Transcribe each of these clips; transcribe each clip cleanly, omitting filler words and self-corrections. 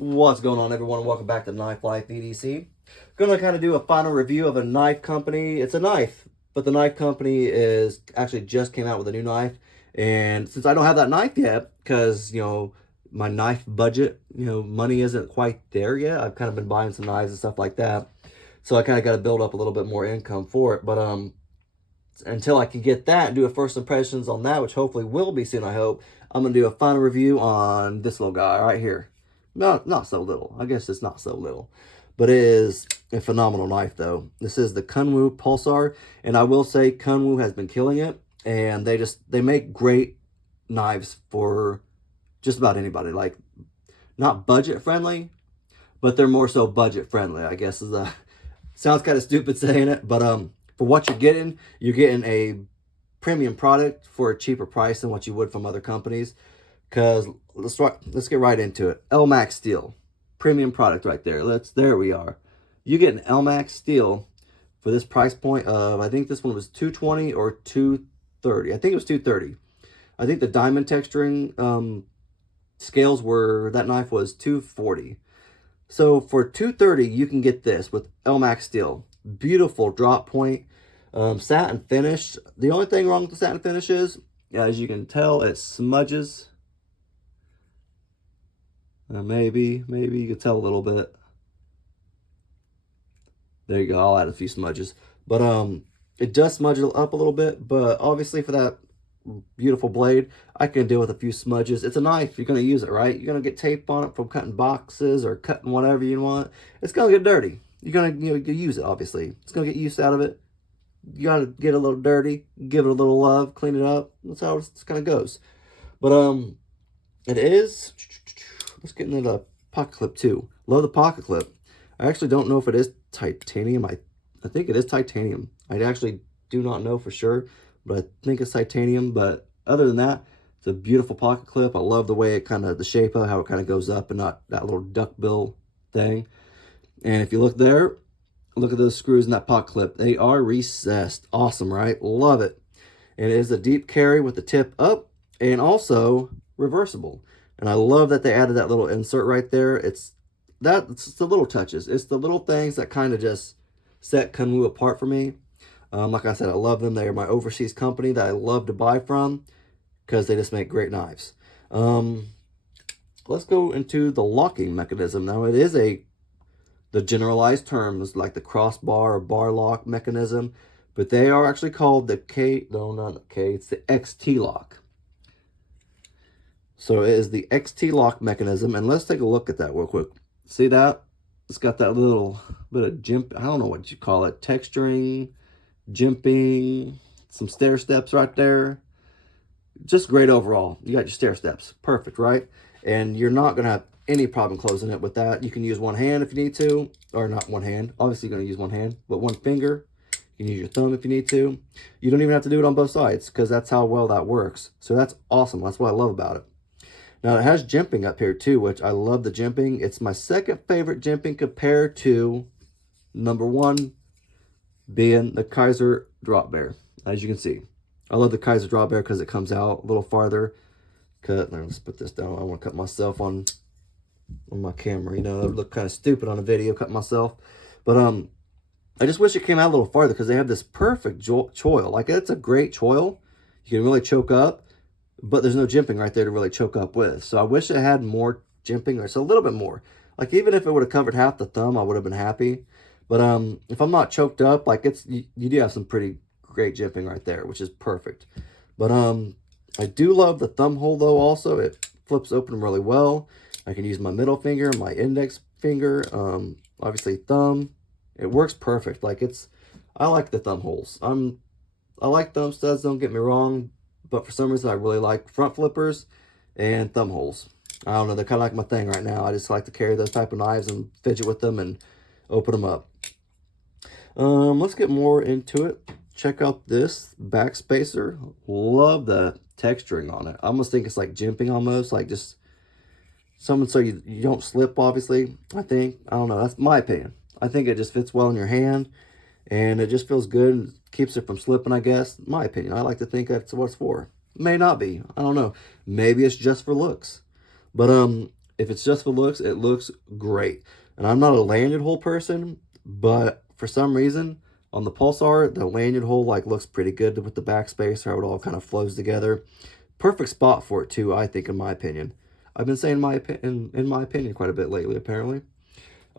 What's going on, everyone? Welcome back to Knife Life EDC. Gonna kind of do a final review of a knife company. It's a knife, but the knife company is actually just came out with a new knife. And since I don't have that knife yet, because my knife budget, money isn't quite there yet. I've kind of been buying some knives and stuff like that, so I kind of got to build up a little bit more income for it. But until I can get that and do a first impressions on that, which hopefully will be soon, I hope, I'm gonna do a final review on this little guy right here. Not so little. I guess it's not so little. But it is a phenomenal knife, though. This is the Kunwu Pulsar. And I will say Kunwu has been killing it. And they make great knives for just about anybody. Like, not budget friendly, but they're more so budget friendly, I guess. Sounds kind of stupid saying it. But for what you're getting a premium product for a cheaper price than what you would from other companies. Because let's get right into it. LMAX steel, premium product right there. There we are. You get an LMAX steel for this price point of, I think this one was $220 or $230. I think it was $230. I think the diamond texturing scales that knife was $240. So for $230, you can get this with LMAX steel. Beautiful drop point, satin finish. The only thing wrong with the satin finish is, as you can tell, it smudges. Maybe you can tell a little bit. There you go. I'll add a few smudges. But it does smudge it up a little bit. But obviously for that beautiful blade, I can deal with a few smudges. It's a knife. You're going to use it, right? You're going to get tape on it from cutting boxes or cutting whatever you want. It's going to get dirty. You're going to use it, obviously. It's going to get use out of it. You got to get a little dirty, give it a little love, clean it up. That's how it kind of goes. But it is... Let's get into the pocket clip too. Love the pocket clip. I actually don't know if it is titanium. I think it is titanium. I actually do not know for sure, but I think it's titanium. But other than that, it's a beautiful pocket clip. I love the way it the shape of how it kind of goes up and not that little duckbill thing. And if you look there, look at those screws in that pocket clip. They are recessed. Awesome, right? Love it. And it is a deep carry with the tip up and also reversible. And I love that they added that little insert right there. It's the little touches. It's the little things that kind of just set Kunwu apart for me. Like I said, I love them. They are my overseas company that I love to buy from because they just make great knives. Let's go into the locking mechanism. Now, it is the generalized terms like the crossbar or bar lock mechanism, but they are actually called the it's the XT lock. So it is the XT lock mechanism, and let's take a look at that real quick. See that? It's got that little bit of I don't know what you call it, texturing, jimping, some stair steps right there. Just great overall. You got your stair steps. Perfect, right? And you're not going to have any problem closing it with that. You can use one hand if you need to, or not one hand. Obviously, you're going to use one hand, but one finger. You can use your thumb if you need to. You don't even have to do it on both sides because that's how well that works. So that's awesome. That's what I love about it. Now, it has jimping up here, too, which I love the jimping. It's my second favorite jimping compared to number one being the Kaiser Drop Bear, as you can see. I love the Kaiser Drop Bear because it comes out a little farther. Let's put this down. I want to cut myself on my camera. It would look kind of stupid on a video, cut myself. But I just wish it came out a little farther because they have this perfect choil. Like, it's a great choil. You can really choke up. But there's no jimping right there to really choke up with. So I wish it had more jimping, or it's a little bit more. Like, even if it would have covered half the thumb, I would have been happy. But if I'm not choked up, like, you do have some pretty great jimping right there, which is perfect. But I do love the thumb hole, though, also. It flips open really well. I can use my middle finger, my index finger, obviously thumb. It works perfect. Like, I like the thumb holes. I like thumb studs, don't get me wrong. But for some reason, I really like front flippers and thumb holes. I don't know, they're kind of like my thing right now. I just like to carry those type of knives and fidget with them and open them up. Let's get more into it. Check out this back spacer. Love the texturing on it. I almost think it's like jimping almost, like just something so you don't slip, obviously, I think. I don't know, that's my opinion. I think it just fits well in your hand. And it just feels good and keeps it from slipping, I guess. My opinion. I like to think that's what it's for. May not be. I don't know. Maybe it's just for looks. But If it's just for looks, it looks great. And I'm not a lanyard hole person, but for some reason, on the Pulsar, the lanyard hole like looks pretty good with the backspace, how it all kind of flows together. Perfect spot for it too, I think, in my opinion. I've been saying in my opinion quite a bit lately, apparently.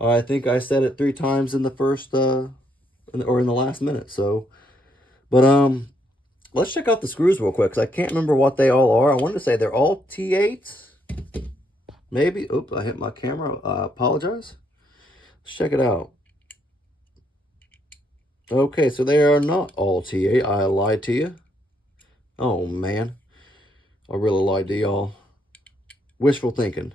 I think I said it 3 times in the first, or in the last minute, so. But, let's check out the screws real quick, because I can't remember what they all are. I wanted to say they're all T8s. Maybe. Oops, I hit my camera. I apologize. Let's check it out. Okay, so they are not all T8. I lied to you. Oh, man. I really lied to y'all. Wishful thinking.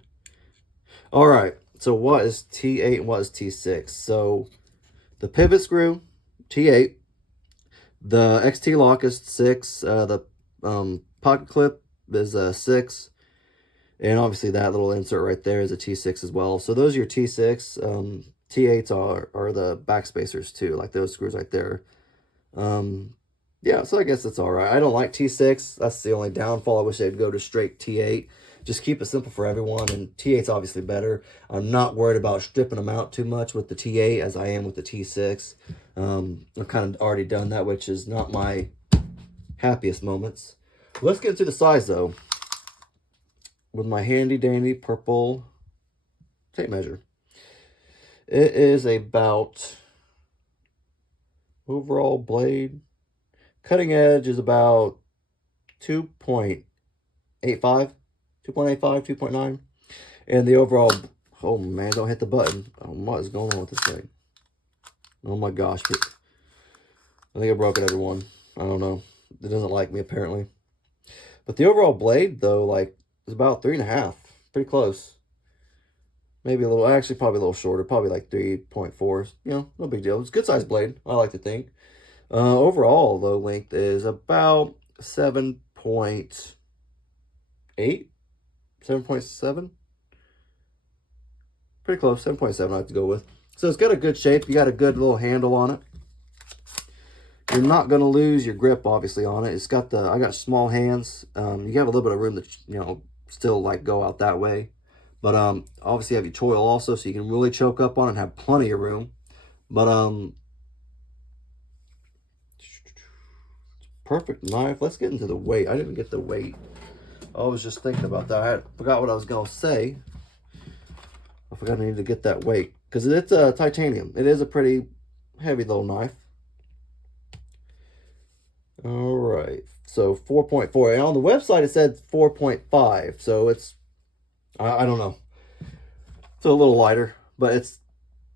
All right, so what is T8 and what is T6? So the pivot screw, T8. The XT lock is 6. The pocket clip is 6. And obviously that little insert right there is a T6 as well. So those are your T6. T8s are the backspacers too, like those screws right there. Yeah, so I guess it's all right. I don't like T6. That's the only downfall. I wish they'd go to straight T8. Just keep it simple for everyone, and T8's obviously better. I'm not worried about stripping them out too much with the T8 as I am with the T6. I've kind of already done that, which is not my happiest moments. Let's get into the size, though, with my handy-dandy purple tape measure. It is about, overall blade, cutting edge is about 2.85. 2.9. And the overall, oh man, don't hit the button. Oh, what is going on with this thing? Oh my gosh. I think I broke it, everyone. I don't know. It doesn't like me, apparently. But the overall blade, though, like, is about 3.5. Pretty close. Maybe a little, actually probably a little shorter. Probably like 3.4. You know, no big deal. It's a good sized blade, I like to think. Overall, though, length is about 7.8. 7.7? Pretty close. 7.7 I have to go with. So it's got a good shape. You got a good little handle on it. You're not going to lose your grip, obviously, on it. It's got the, I got small hands. You have a little bit of room to, you know, still like go out that way. But obviously you have your choil also, so you can really choke up on it and have plenty of room. But perfect knife. Let's get into the weight. I didn't even get the weight. I was just thinking about that. I forgot what I was going to say. I forgot I needed to get that weight. Because it's titanium. It is a pretty heavy little knife. Alright. So 4.4. And on the website it said 4.5. So it's, I don't know. It's a little lighter. But it's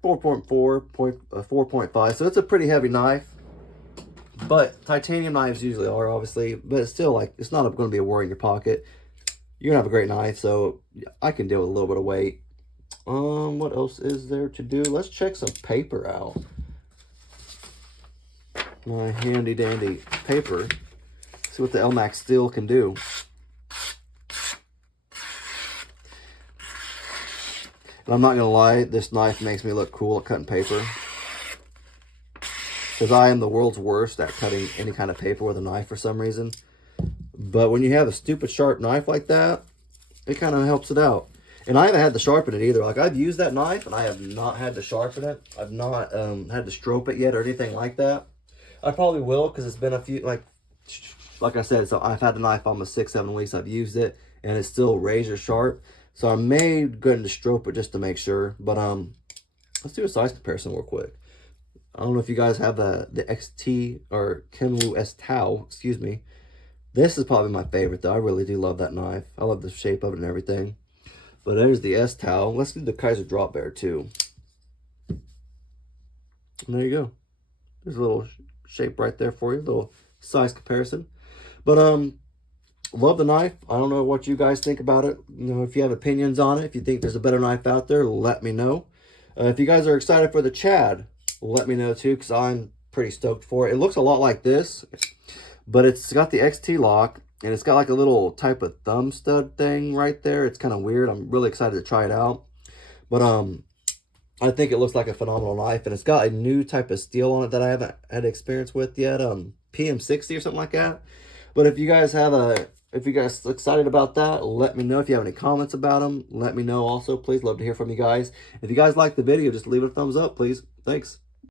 4.5. So it's a pretty heavy knife. But titanium knives usually are, obviously, but it's still like, it's not going to be a worry in your pocket. You're going to have a great knife, so I can deal with a little bit of weight. What else is there to do? Let's check some paper out. My handy dandy paper. See what the LMAX steel can do. And I'm not going to lie, this knife makes me look cool at cutting paper. Because I am the world's worst at cutting any kind of paper with a knife for some reason. But when you have a stupid sharp knife like that, it kind of helps it out. And I haven't had to sharpen it either. Like, I've used that knife and I have not had to sharpen it. I've not had to stroke it yet or anything like that. I probably will, because it's been a few, like I said, so I've had the knife almost 6-7 weeks. I've used it and it's still razor sharp. So I may go into stroke it just to make sure. But let's do a size comparison real quick. I don't know if you guys have the XT or Kunwu S-Tau, excuse me. This is probably my favorite, though. I really do love that knife. I love the shape of it and everything. But there's the S-Tau. Let's do the Kaiser Drop Bear, too. And there you go. There's a little shape right there for you. A little size comparison. But, love the knife. I don't know what you guys think about it. You know, if you have opinions on it, if you think there's a better knife out there, let me know. If you guys are excited for the Chad, let me know too, because I'm pretty stoked for it. It looks a lot like this, but it's got the XT lock, and it's got like a little type of thumb stud thing right there. It's kind of weird. I'm really excited to try it out. But I think it looks like a phenomenal knife, and it's got a new type of steel on it that I haven't had experience with yet. PM60 or something like that. But if you guys have If you guys are excited about that, let me know. If you have any comments about them, let me know also. Please, love to hear from you guys. If you guys like the video, just leave it a thumbs up, please. Thanks.